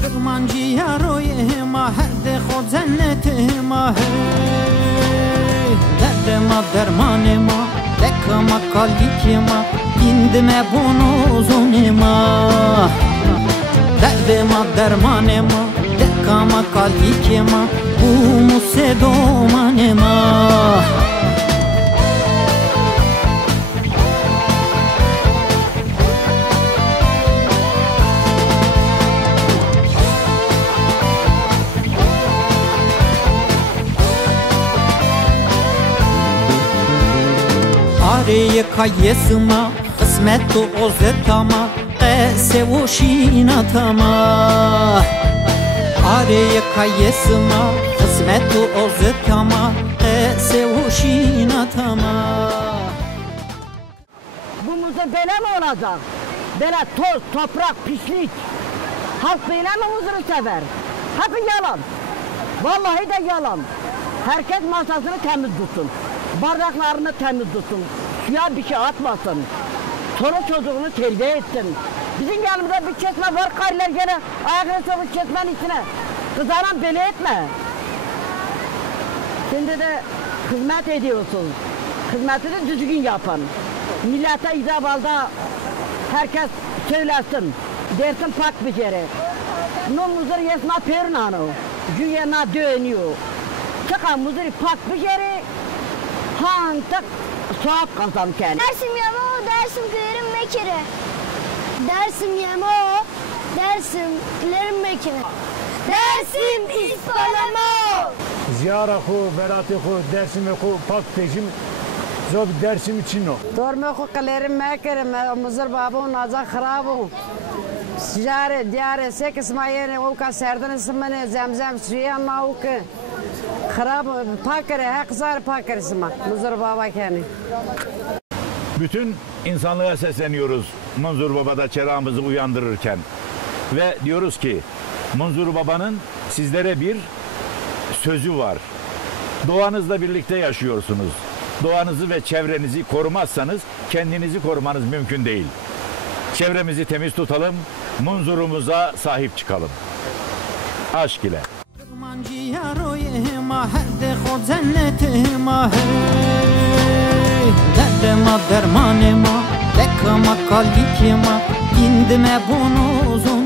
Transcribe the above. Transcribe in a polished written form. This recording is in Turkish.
Kırmancı yaroye ma her de xod cennete ma hey derdema dermane ma dekama kalike ma indime bunu zone ma derdema dermane ma dekama kalike ma bu musedomane ma Areye kayesıma kısmet o zetama qese o şinatama Areye kayesıma kısmet o zetama qese o şinatama Bu muzur böyle mi olacak? Böyle toz, toprak, pislik. Halk böyle mi muzuru sever? Hep yalan. Vallahi de yalan. Herkes masasını temiz tutsun. Bardaklarını temiz tutsun. Suya bir şey atmasın. Çoluk çocuğunu terbiye etsin. Bizim yanımızda bir çeşme var, karılar gene ayakını sokup çeşmenin içine. Kızaran beni etme. Şimdi de hizmet ediyorsun. Hizmetini düzgün yapın. Millete izabalda herkes söylesin. Dersin pak bir kere. Non muzur yesma pernano. Güya na dönüyor. Çıkan muzur pak bir kere. Hantak soğuk kazan kendi. Dersim yama, dersim kıyırım mekere. Dersim yama, dersim kıyırım mekere. Dersim ispalama. Ziyara xo, berati xo, dersim xo, pak peşim. Zob dersim için o. Dorme xo kıyırım mekere, muzur babun azak xarabun. Sicare, diyare, sek ismayene, o ka serdan ismene, zemzem suyan nauke. Xarab, pakere, hekzar pakerisma, muzur baba kendi. Bütün insanlığa sesleniyoruz Munzur Baba'da çerağımızı uyandırırken. Ve diyoruz ki Munzur Baba'nın sizlere bir sözü var. Doğanızla birlikte yaşıyorsunuz. Doğanızı ve çevrenizi korumazsanız kendinizi korumanız mümkün değil. Çevremizi temiz tutalım, Munzur'umuza sahip çıkalım. Aşk ile. Kırmancı yaroye ma her de xod cennete ma hey derdema dermane ma dekama kalike ma indime bunu zone